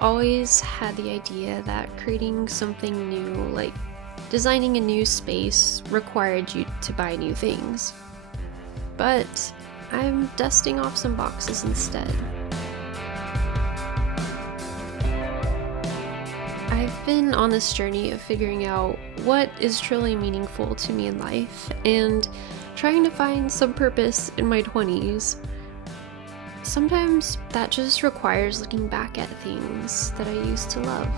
always had the idea that creating something new, like designing a new space, required you to buy new things. But I'm dusting off some boxes instead. I've been on this journey of figuring out what is truly meaningful to me in life and trying to find some purpose in my 20s. Sometimes that just requires looking back at things that I used to love.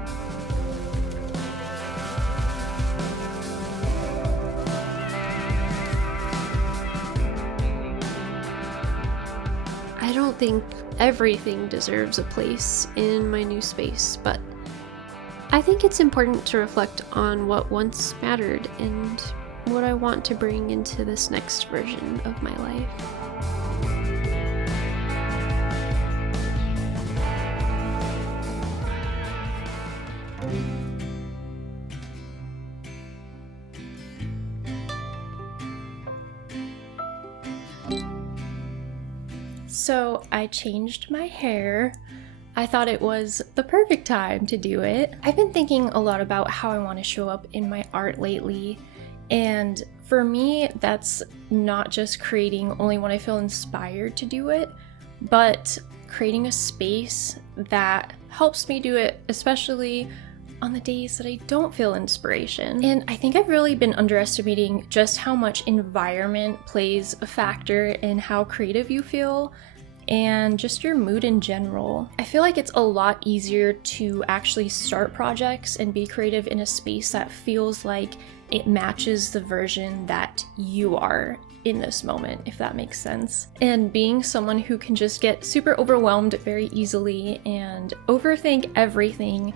I don't think everything deserves a place in my new space, but I think it's important to reflect on what once mattered and what I want to bring into this next version of my life. So I changed my hair. I thought it was the perfect time to do it. I've been thinking a lot about how I want to show up in my art lately, and for me, that's not just creating only when I feel inspired to do it, but creating a space that helps me do it, especially on the days that I don't feel inspiration. And I think I've really been underestimating just how much environment plays a factor in how creative you feel and just your mood in general. I feel like it's a lot easier to actually start projects and be creative in a space that feels like it matches the version that you are in this moment, if that makes sense. And being someone who can just get super overwhelmed very easily and overthink everything,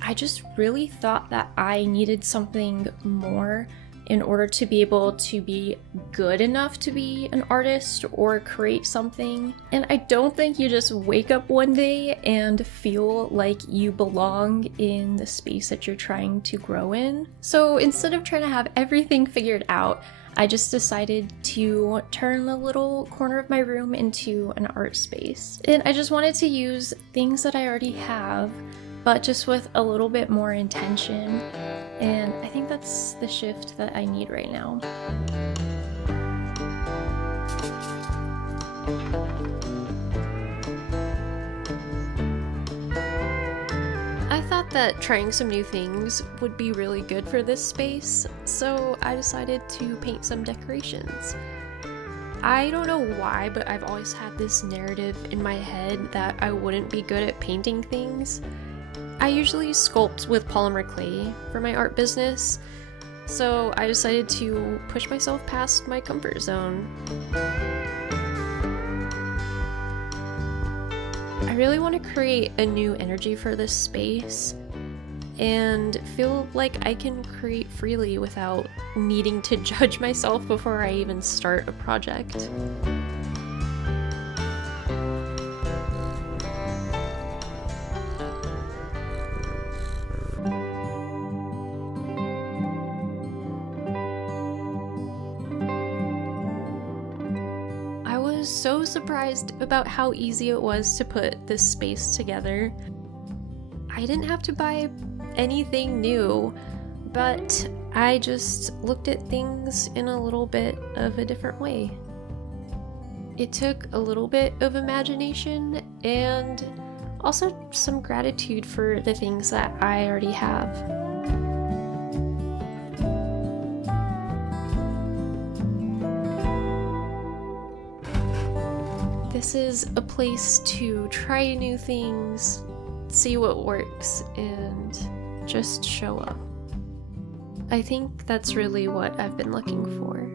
I just really thought that I needed something more in order to be able to be good enough to be an artist or create something. And I don't think you just wake up one day and feel like you belong in the space that you're trying to grow in. So instead of trying to have everything figured out, I just decided to turn the little corner of my room into an art space. And I just wanted to use things that I already have, but just with a little bit more intention. And I think that's the shift that I need right now. I thought that trying some new things would be really good for this space, so I decided to paint some decorations. I don't know why, but I've always had this narrative in my head that I wouldn't be good at painting things. I usually sculpt with polymer clay for my art business, so I decided to push myself past my comfort zone. I really want to create a new energy for this space and feel like I can create freely without needing to judge myself before I even start a project. So surprised about how easy it was to put this space together. I didn't have to buy anything new, but I just looked at things in a little bit of a different way. It took a little bit of imagination and also some gratitude for the things that I already have. This is a place to try new things, see what works, and just show up. I think that's really what I've been looking for.